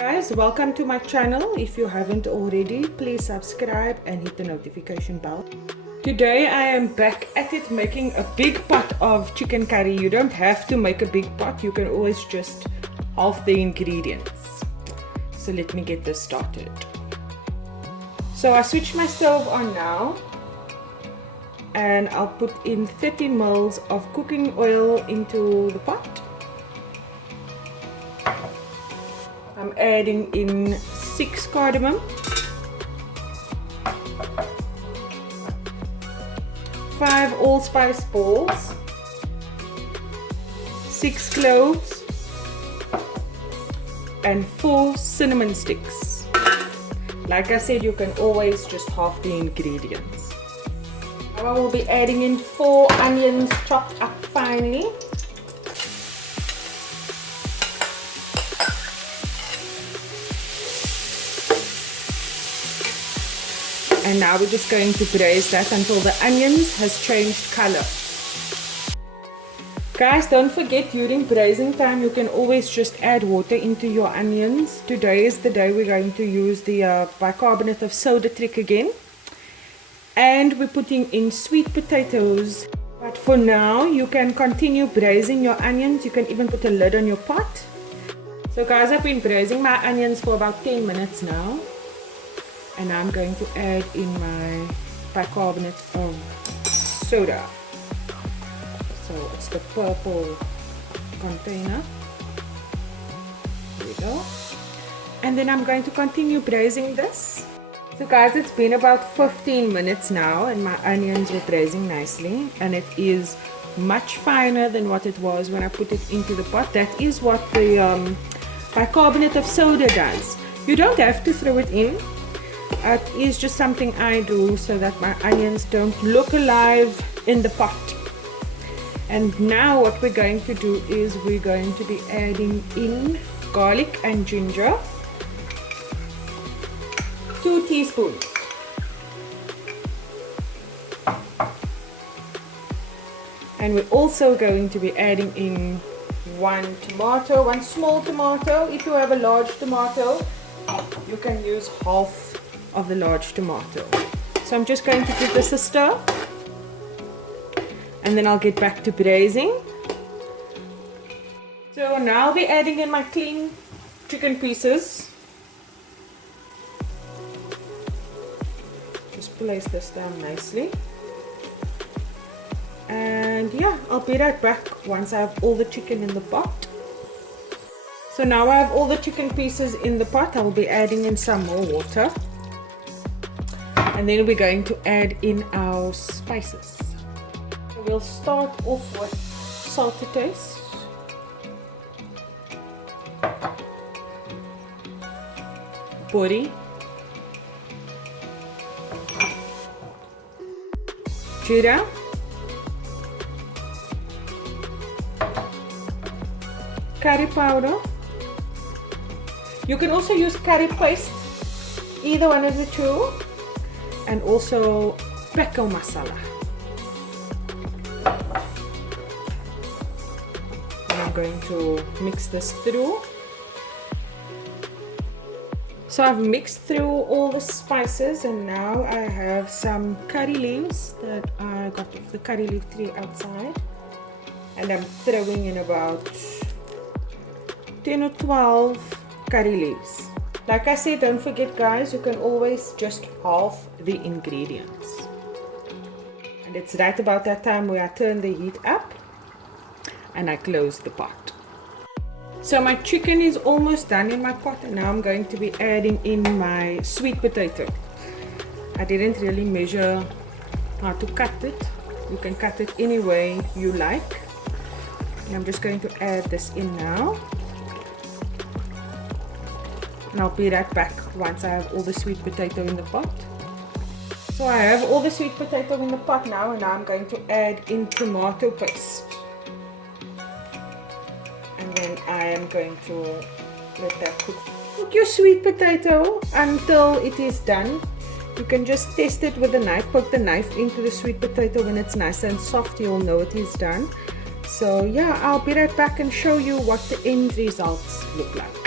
Guys, welcome to my channel. If you haven't already, please subscribe and hit the notification bell. Today I am back at it making a big pot of chicken curry. You don't have to make a big pot, you can always just halve the ingredients. So let me get this started. So I switched my stove on now and I'll put in 30 ml of cooking oil into the pot. I'm adding in 6 cardamom, 5 allspice balls, 6 cloves, and 4 cinnamon sticks. Like I said, you can always just halve the ingredients. Now I will be adding in 4 onions chopped up finely. And now we're just going to braise that until the onions has changed color. Guys, don't forget during braising time you can always just add water into your onions. Today is the day we're going to use the bicarbonate of soda trick again. And we're putting in sweet potatoes. But for now you can continue braising your onions. You can even put a lid on your pot. So guys, I've been braising my onions for about 10 minutes now. And I'm going to add in my bicarbonate of soda. So it's the purple container. There we go. And then I'm going to continue braising this. So guys, it's been about 15 minutes now and my onions are braising nicely. And it is much finer than what it was when I put it into the pot. That is what the bicarbonate of soda does. You don't have to throw it in. It is just something I do so that my onions don't look alive in the pot. And now what we're going to do is we're going to be adding in garlic and ginger, 2 teaspoons. And we're also going to be adding in 1 tomato, 1 small tomato. If you have a large tomato, you can use half of the large tomato. So I'm just going to give this a stir and then I'll get back to braising. So now I'll be adding in my clean chicken pieces. Just place this down nicely. And yeah, I'll be right back once I have all the chicken in the pot. So now I have all the chicken pieces in the pot. I will be adding in some more water. And then we're going to add in our spices. So we'll start off with salt to taste. Borrie. Jeero. Curry powder. You can also use curry paste, either one of the two. And also Packo masala. And I'm going to mix this through. So I've mixed through all the spices and now I have some curry leaves that I got off the curry leaf tree outside. And I'm throwing in about 10 or 12 curry leaves. Like I said, don't forget guys, you can always just halve the ingredients. And it's right about that time where I turn the heat up and I close the pot. So my chicken is almost done in my pot and now I'm going to be adding in my sweet potato. I didn't really measure how to cut it. You can cut it any way you like. And I'm just going to add this in now. And I'll be right back once I have all the sweet potato in the pot. So I have all the sweet potato in the pot now and now I'm going to add in tomato paste. And then I am going to let that cook. Cook your sweet potato until it is done. You can just test it with a knife, poke the knife into the sweet potato. When it's nice and soft, you'll know it is done. So yeah, I'll be right back and show you what the end results look like.